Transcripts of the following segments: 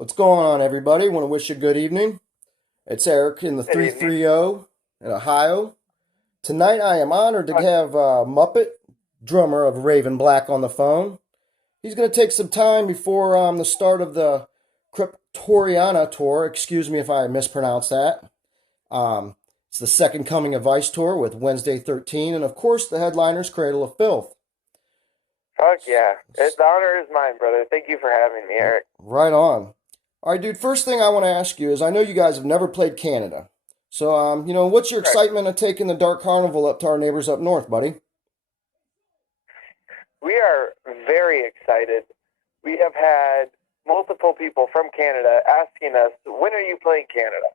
What's going on, everybody? Want to wish you a good evening. It's Eric in the Good evening. 330 in Ohio. Tonight, I am honored to Uh, have Muppet, drummer of Raven Black, on the phone. He's going to take some time before the start of the Cryptoriana tour. Excuse me if I mispronounce that. It's the Second Coming of Ice tour with Wednesday 13, and of course, the headliner's Cradle of Filth. Fuck yeah. The honor is mine, brother. Thank you for having me, Eric. Right on. All right, dude. First thing I want to ask you is I know you guys have never played Canada. So, what's your Correct. excitement of taking the Dark Carnival up to our neighbors up north, buddy? We are very excited. We have had multiple people from Canada asking us, when are you playing Canada?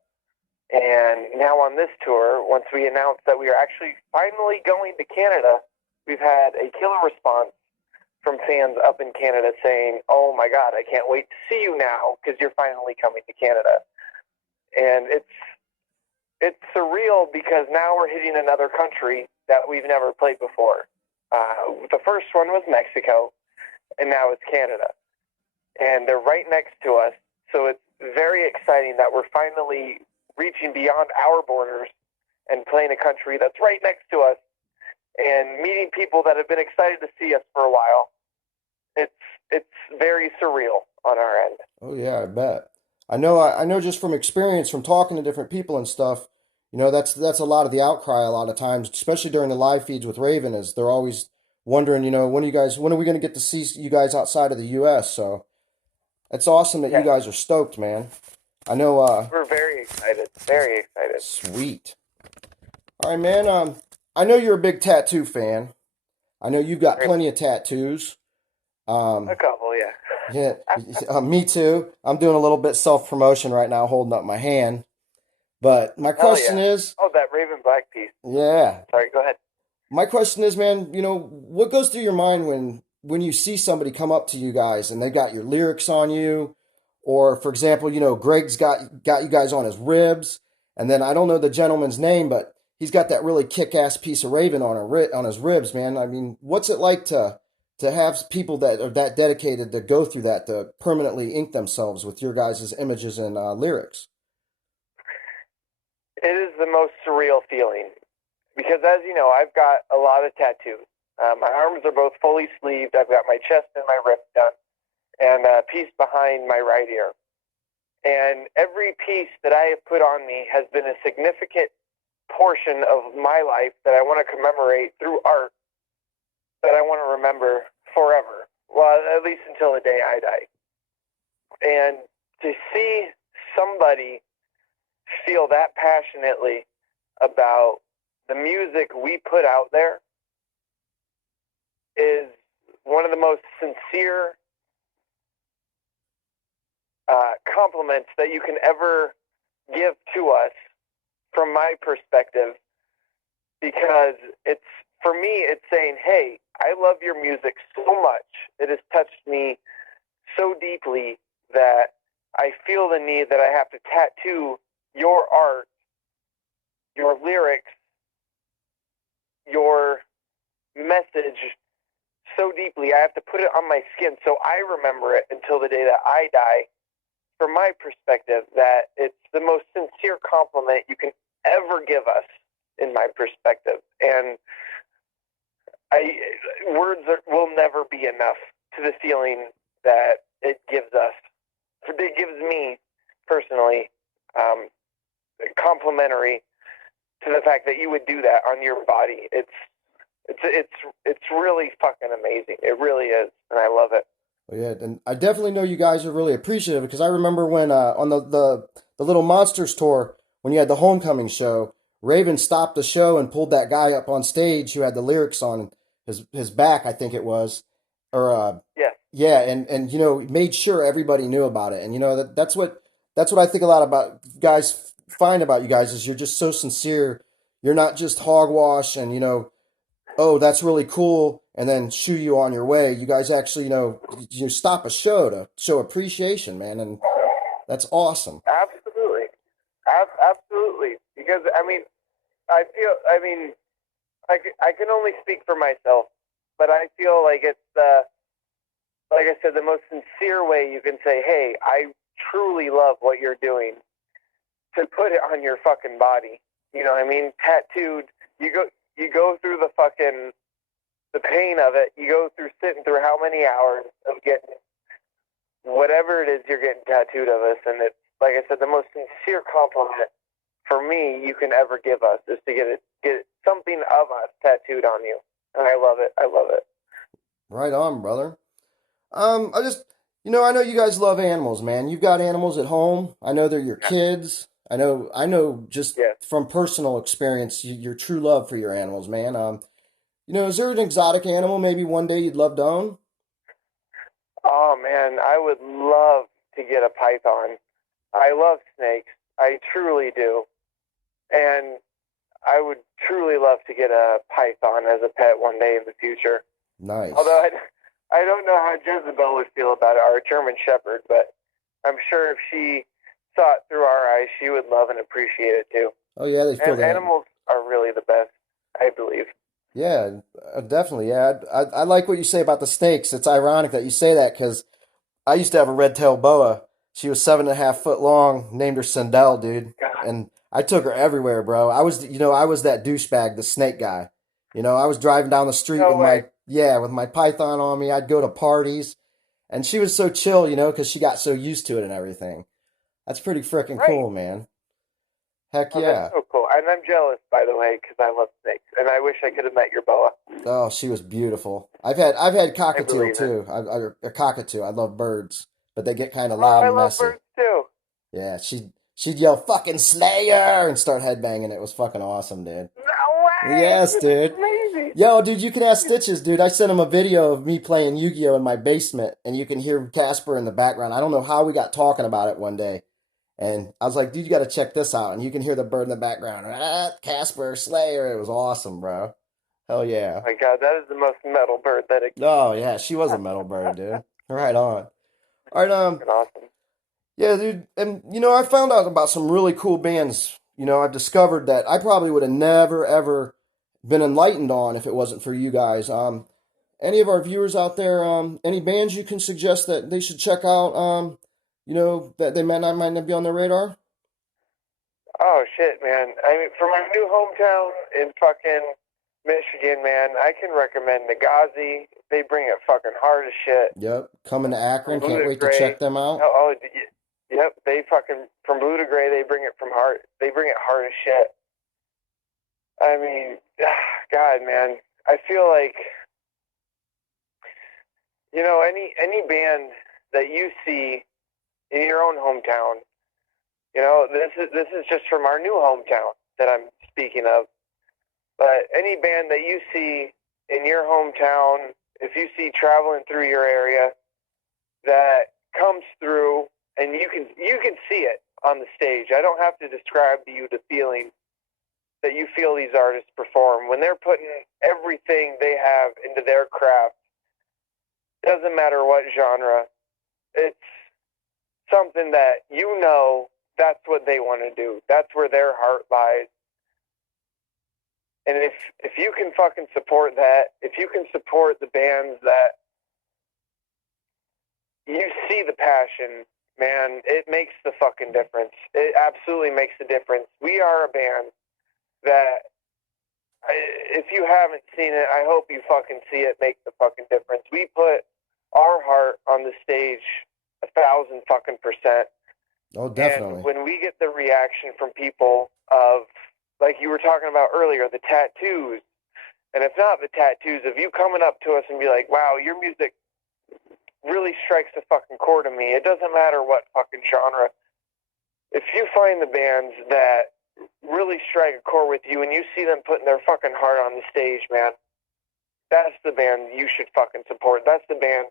And now on this tour, once we announced that we are actually finally going to Canada, we've had a killer response from fans up in Canada saying, oh my God, I can't wait to see you now because you're finally coming to Canada. And it's surreal because now we're hitting another country that we've never played before. The first one was Mexico, and now it's Canada. And they're right next to us, so it's very exciting that we're finally reaching beyond our borders and playing a country that's right next to us and meeting people that have been excited to see us for a while. It's very surreal on our end. Oh yeah, I bet. I know just from experience from talking to different people and stuff, that's a lot of the outcry a lot of times, especially during the live feeds with Raven, is they're always wondering, when are we going to get to see you guys outside of the US? So, it's awesome that you Yes, guys are stoked, man. I know we're very excited. Very excited. sweet. All right, man. I know you're a big tattoo fan. I know you've got Really. plenty of tattoos. A Um, couple, yeah. yeah, me too. I'm doing a little bit self promotion right now, holding up my hand. But my Hell question yeah. is, Oh, that Raven Black piece. yeah, Sorry, go ahead. my question is, man, what goes through your mind when you see somebody come up to you guys and they got your lyrics on you, or for example, Greg's got you guys on his ribs, and then I don't know the gentleman's name, but he's got that really kick-ass piece of Raven on his ribs, man. I mean, what's it like to have people that are that dedicated to go through that to permanently ink themselves with your guys' images and lyrics? It is the most surreal feeling because, as you know, I've got a lot of tattoos. My arms are both fully sleeved. I've got my chest and my wrist done, and a piece behind my right ear. And every piece that I have put on me has been a significant portion of my life that I want to commemorate through art that I want to remember forever. Well, at least until the day I die. And to see somebody feel that passionately about the music we put out there is one of the most sincere compliments that you can ever give to us from my perspective, because it's, for me, it's saying, hey, I love your music so much. It has touched me so deeply that I feel the need that I have to tattoo your art, your lyrics, your message so deeply. I have to put it on my skin so I remember it until the day that I die. From my perspective, that it's the most sincere compliment you can ever give us, in my perspective. And will never be enough to the feeling that it gives us. It gives me personally, complimentary to the fact that you would do that on your body. It's really fucking amazing. It really is, and I love it. Well, yeah, and I definitely know you guys are really appreciative because I remember when on the Little Monsters tour when you had the homecoming show, Raven stopped the show and pulled that guy up on stage who had the lyrics on his back, I think it was, or Yeah, yeah, and made sure everybody knew about it, and that's what I think a lot about guys find about you guys is you're just so sincere. You're not just hogwash and oh, that's really cool, and then shoo you on your way. You guys actually, you stop a show to show appreciation, man, and that's awesome. absolutely, absolutely. Because I mean, I can only speak for myself, but I feel like it's like I said, the most sincere way you can say, hey, I truly love what you're doing, to put it on your fucking body. You know what I mean? Tattooed. You go through the pain of it. You go through sitting through how many hours of getting whatever it is you're getting tattooed of us, and it's, like I said, the most sincere compliment for me you can ever give us is to get something of us tattooed on you. And I love it. I love it. Right on, brother. I just, I know you guys love animals, man. You've got animals at home. I know they're your kids. I know just Yeah. from personal experience, your true love for your animals, man. Is there an exotic animal maybe one day you'd love to own? Oh man, I would love to get a python. I love snakes. I truly do. And I would truly love to get a python as a pet one day in the future. Although Nice. I don't know how Jezebel would feel about it, our German Shepherd, but I'm sure if she saw it through our eyes, she would love and appreciate it too. Oh yeah, they feel And that. animals are really the best, I believe. Yeah, definitely. Yeah, I like what you say about the snakes. It's ironic that you say that because I used to have a red-tailed boa. She was 7.5 foot long. Named her Sindel, dude. God, And I took her everywhere, bro. I was that douchebag, the snake guy. I was driving down the street no with way. my python on me. I'd go to parties, and she was so chill, because she got so used to it and everything. That's pretty freaking Right. cool, man. Heck Oh, that's yeah. so cool. And I'm jealous, by the way, because I love snakes. And I wish I could have met your boa. Oh, she was beautiful. I've had I cockatiel believe it. too. A cockatoo. I love birds, but they get kind of Oh, loud I and love messy. birds too. Yeah, she'd yell "fucking Slayer" and start headbanging. It was fucking awesome, dude. No way! Yes, This is dude. amazing. Yo, dude, you can ask Stitches, dude. I sent him a video of me playing Yu-Gi-Oh in my basement, and you can hear Casper in the background. I don't know how we got talking about it one day, and I was like, dude, you got to check this out, and you can hear the bird in the background. Casper Slayer. It was awesome, bro. Hell yeah. Oh my God, that is the most metal bird that exists. Oh yeah, she was a metal bird, dude. Right on. All right, Fucking awesome. yeah, dude, and I found out about some really cool bands. I've discovered that I probably would have never ever been enlightened on if it wasn't for you guys. Any of our viewers out there, any bands you can suggest that they should check out? That they might not be on their radar. Oh shit, man. I mean, for my new hometown in fucking Michigan, man, I can recommend Nagazi. They bring it fucking hard as shit. Yep, coming to From Akron. blue Can't to wait to gray. check them out. Yep. They fucking from blue to gray. They bring it from hard. They bring it hard as shit. I mean, God, man. I feel like any band that you see in your own hometown. This is just from our new hometown that I'm speaking of. But any band that you see in your hometown, if you see traveling through your area, that comes through and you can see it on the stage. I don't have to describe to you the feeling that you feel these artists perform when they're putting everything they have into their craft. Doesn't matter what genre. It's something that that's what they want to do. That's where their heart lies. And if you can fucking support that, if you can support the bands that you see the passion, man, it makes the fucking difference. It absolutely makes the difference. We are a band that, if you haven't seen it, I hope you fucking see it make the fucking difference. We put our heart on the stage 1,000 fucking percent. Oh, And definitely. when we get the reaction from people of, like you were talking about earlier, the tattoos, and if not the tattoos, of you coming up to us and be like, wow, your music really strikes a fucking chord to me. It doesn't matter what fucking genre. If you find the bands that really strike a chord with you and you see them putting their fucking heart on the stage, man, that's the band you should fucking support. That's the band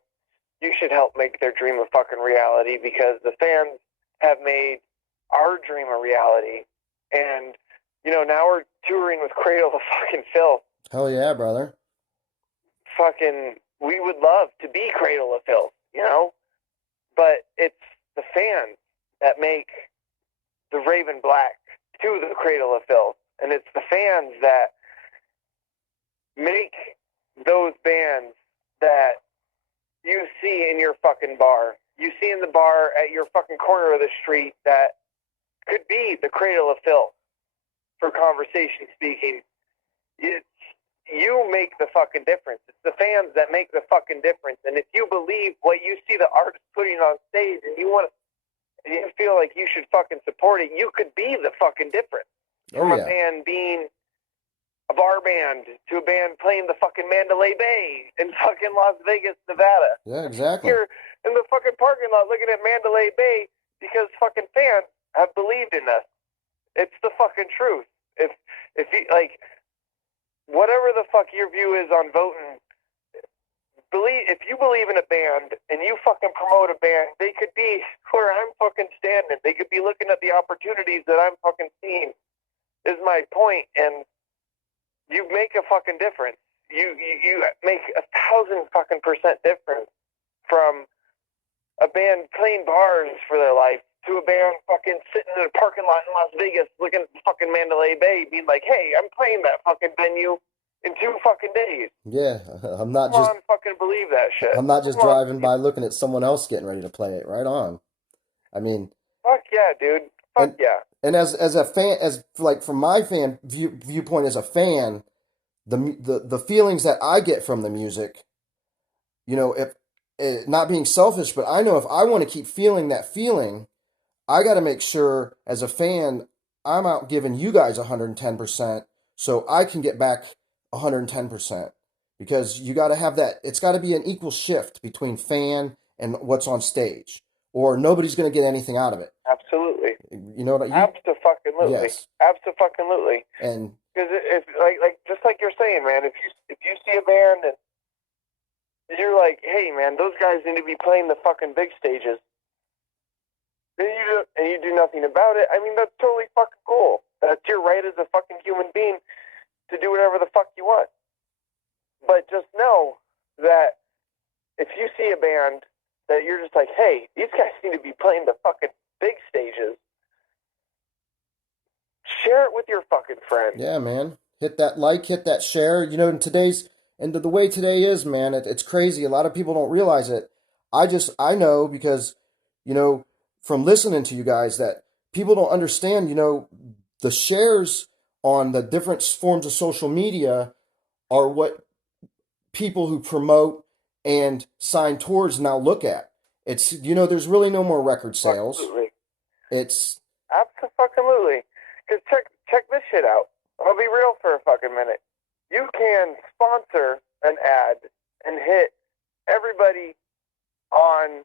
you should help make their dream a fucking reality, because the fans have made our dream a reality. And, now we're touring with Cradle of fucking Filth. Hell yeah, brother. Fucking, we would love to be Cradle of Filth, but it's the fans that make the Raven Black to the Cradle of Filth. And it's the fans that make those bands that you see in your fucking bar. You see in the bar at your fucking corner of the street that could be the Cradle of Filth, for conversation speaking. You make the fucking difference. It's the fans that make the fucking difference. And if you believe what you see the artist putting on stage and you feel like you should fucking support it, you could be the fucking difference. From a band being a bar band to a band playing the fucking Mandalay Bay in fucking Las Vegas, Nevada. Yeah, exactly. You're in the fucking parking lot looking at Mandalay Bay because fucking fans have believed in us. It's the fucking truth. If you like, whatever the fuck your view is on voting, if you believe in a band and you fucking promote a band, they could be where I'm fucking standing. They could be looking at the opportunities that I'm fucking seeing. Is my point, and you make a fucking difference. You make 1,000 fucking % difference from a band playing bars for their life to a band fucking sitting in a parking lot in Las Vegas looking at fucking Mandalay Bay being like, hey, I'm playing that fucking venue in 2 fucking days. Yeah, I'm not Come just on, fucking believe that shit. I'm not just driving by looking at someone else getting ready to play it. Right on. I mean, fuck yeah, dude. Fuck yeah. And as a fan, as like from my fan viewpoint as a fan, the feelings that I get from the music, you know, if not being selfish, but I know if I want to keep feeling that feeling, I got to make sure as a fan I'm out giving you guys 110% so I can get back 110%, because you got to have that. It's got to be an equal shift between fan and what's on stage, or nobody's going to get anything out of it. Absolutely. You know what I mean? Absolutely. Yes. Absolutely. And because if like just like you're saying, man, if you see a band and you're like, hey, man, those guys need to be playing the fucking big stages, and you do nothing about it. I mean, that's totally fucking cool. That's your right as a fucking human being to do whatever the fuck you want. But just know that if you see a band that you're just like, hey, these guys need to be playing the fucking big stages, share it with your fucking friends. yeah, man, hit that like, hit that share. You know, and the way today is, man, it's crazy. A lot of people don't realize it. I know because, you know, from listening to you guys that people don't understand, you know, the shares on the different forms of social media are what people who promote and sign towards now look at. It's, you know, there's really no more record sales. Absolutely. It's Absolutely. Because check this shit out. I'll be real for a fucking minute. You can sponsor an ad and hit everybody on,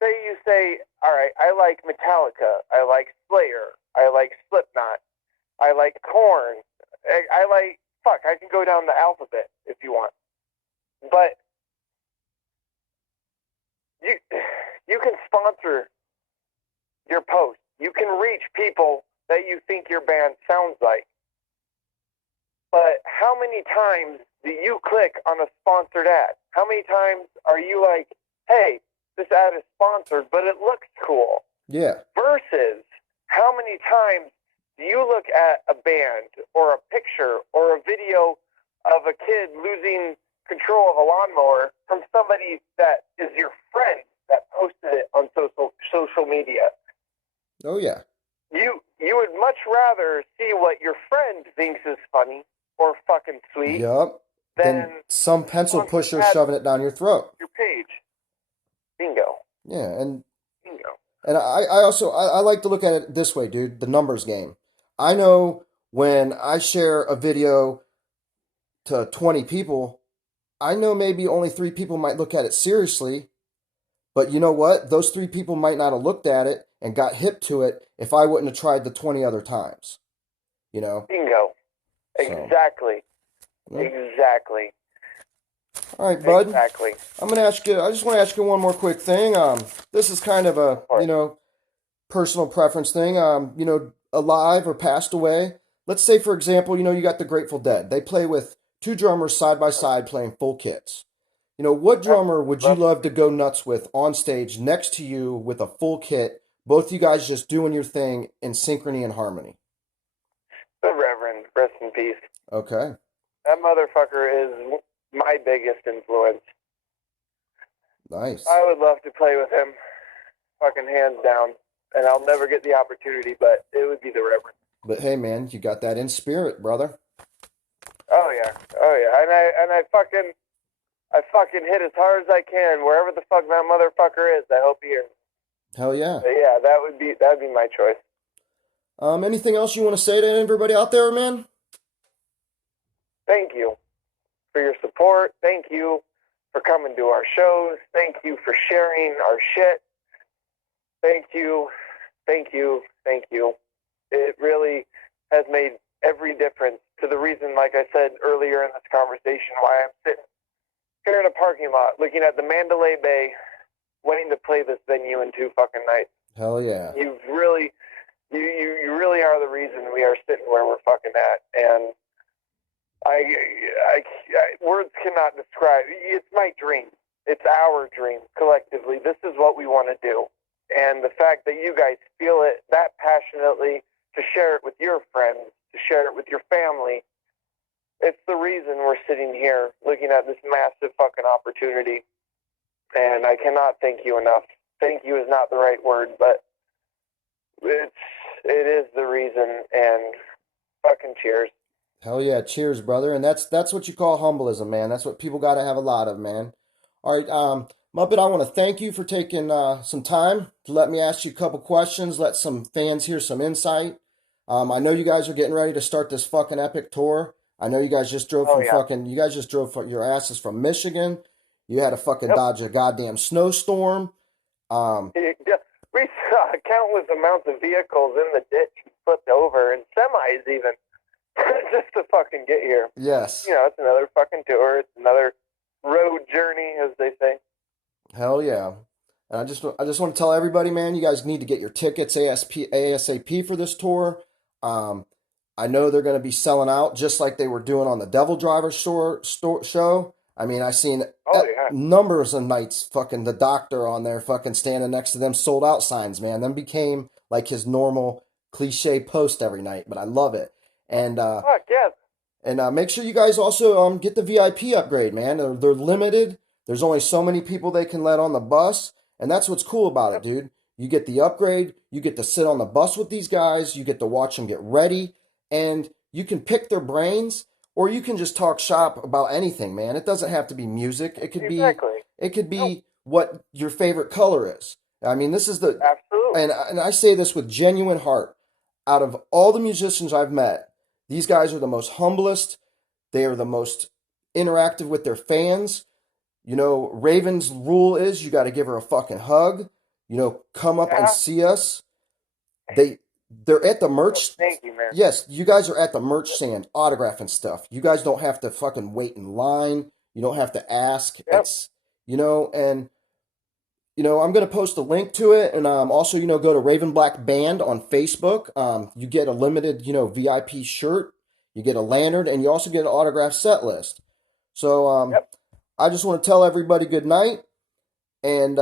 you say, all right, I like Metallica, I like Slayer, I like Slipknot, I like Korn, I like, I can go down the alphabet if you want. But you can sponsor your post. You can reach people that you think your band sounds like. But how many times do you click on a sponsored ad? How many times are you like, hey, this ad is sponsored, but it looks cool? yeah. Versus how many times do you look at a band or a picture or a video of a kid losing control of a lawnmower from somebody that is your friend that posted it on social media? Oh yeah. You would much rather see what your friend thinks is funny or fucking sweet Yup. than Then some pencil pusher ad shoving it down your throat. your page. Bingo. Yeah, and Bingo. I also I like to look at it this way, dude, the numbers game. I know when I share a video to 20 people, I know maybe only 3 people might look at it seriously, but you know what? Those 3 people might not have looked at it and got hip to it if I wouldn't have tried the 20 other times. You know? Bingo. So, Exactly. yeah. Exactly. All right, bud. Exactly. I just want to ask you one more quick thing. This is kind of a, you know, personal preference thing. You know, alive or passed away. Let's say, for example, you know, you got the Grateful Dead. They play with 2 drummers side by side playing full kits. You know, what drummer would you love to go nuts with on stage next to you with a full kit? Both you guys just doing your thing in synchrony and harmony. The Reverend, rest in peace. Okay. That motherfucker is my biggest influence. Nice. I would love to play with him, fucking hands down. And I'll never get the opportunity, but it would be the Reverend. But hey, man, you got that in spirit, brother. Oh yeah, oh yeah. I fucking hit as hard as I can wherever the fuck that motherfucker is. I hope he hears. Hell yeah. But yeah, that'd be my choice. Anything else you want to say to everybody out there, man? Thank you for your support. Thank you for coming to our shows. Thank you for sharing our shit. Thank you, thank you, thank you. It really has made every difference to the reason, like I said earlier in this conversation, why I'm sitting here in a parking lot looking at the Mandalay Bay, waiting to play this venue in 2 fucking nights. Hell yeah. You really are the reason we are sitting where we're fucking at, and I words cannot describe. It's my dream. It's our dream collectively. This is what we want to do, and the fact that you guys feel it that passionately, to share it with your friends, to share it with your family, it's the reason we're sitting here looking at this massive fucking opportunity. And I cannot thank you enough. Thank you is not the right word, but it is the reason. And fucking cheers. Hell yeah, cheers, brother. And that's what you call humbleism, man. That's what people got to have a lot of, man. All right, Muppet, I want to thank you for taking some time to let me ask you a couple questions, let some fans hear some insight. I know you guys are getting ready to start this fucking epic tour. I know you guys just drove Oh from yeah. you guys just drove your asses from Michigan. You had to fucking Yep. dodge a goddamn snowstorm. We saw countless amounts of vehicles in the ditch flipped over, and semis even, just to fucking get here. Yes. You know, it's another fucking tour. It's another road journey, as they say. Hell yeah. And I just want to tell everybody, man, you guys need to get your tickets ASAP for this tour. I know they're going to be selling out just like they were doing on the Devil Driver show. I mean, I seen Oh yeah. numbers of nights fucking the Doctor on there fucking standing next to them sold out signs, man. Them became like his normal cliche post every night, but I love it. And Fuck yes. make sure you guys also get the VIP upgrade, man. They're limited. There's only so many people they can let on the bus, and that's what's cool about it, dude. You get the upgrade, you get to sit on the bus with these guys, you get to watch them get ready, and you can pick their brains, or you can just talk shop about anything, man. It doesn't have to be music. Exactly. It could be what your favorite color is. I mean, this is the Absolutely. and I say this with genuine heart. Out of all the musicians I've met, these guys are the most humblest. They are the most interactive with their fans. You know, Raven's rule is you got to give her a fucking hug. You know, come up and Yeah. see us. They're at the merch. Thank you, man. Yes, you guys are at the merch stand autographing stuff. You guys don't have to fucking wait in line. You don't have to ask. Yep. It's and I'm gonna post a link to it, and also go to Raven Black Band on Facebook. You get a limited VIP shirt. You get a lantern, and you also get an autographed set list. So Yep. I just want to tell everybody good night. And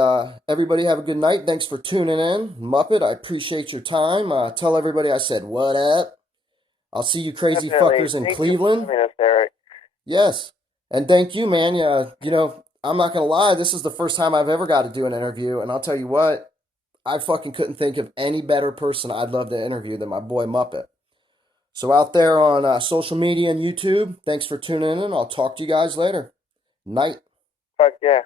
everybody have a good night. Thanks for tuning in. Muppet, I appreciate your time. Tell everybody I said what up. I'll see you crazy Definitely. fuckers in Thank Cleveland. you for having us, Eric. Yes. And thank you, man. I'm not going to lie. This is the first time I've ever got to do an interview. And I'll tell you what, I fucking couldn't think of any better person I'd love to interview than my boy Muppet. So out there on social media and YouTube, thanks for tuning in. I'll talk to you guys later. Night. Fuck yeah.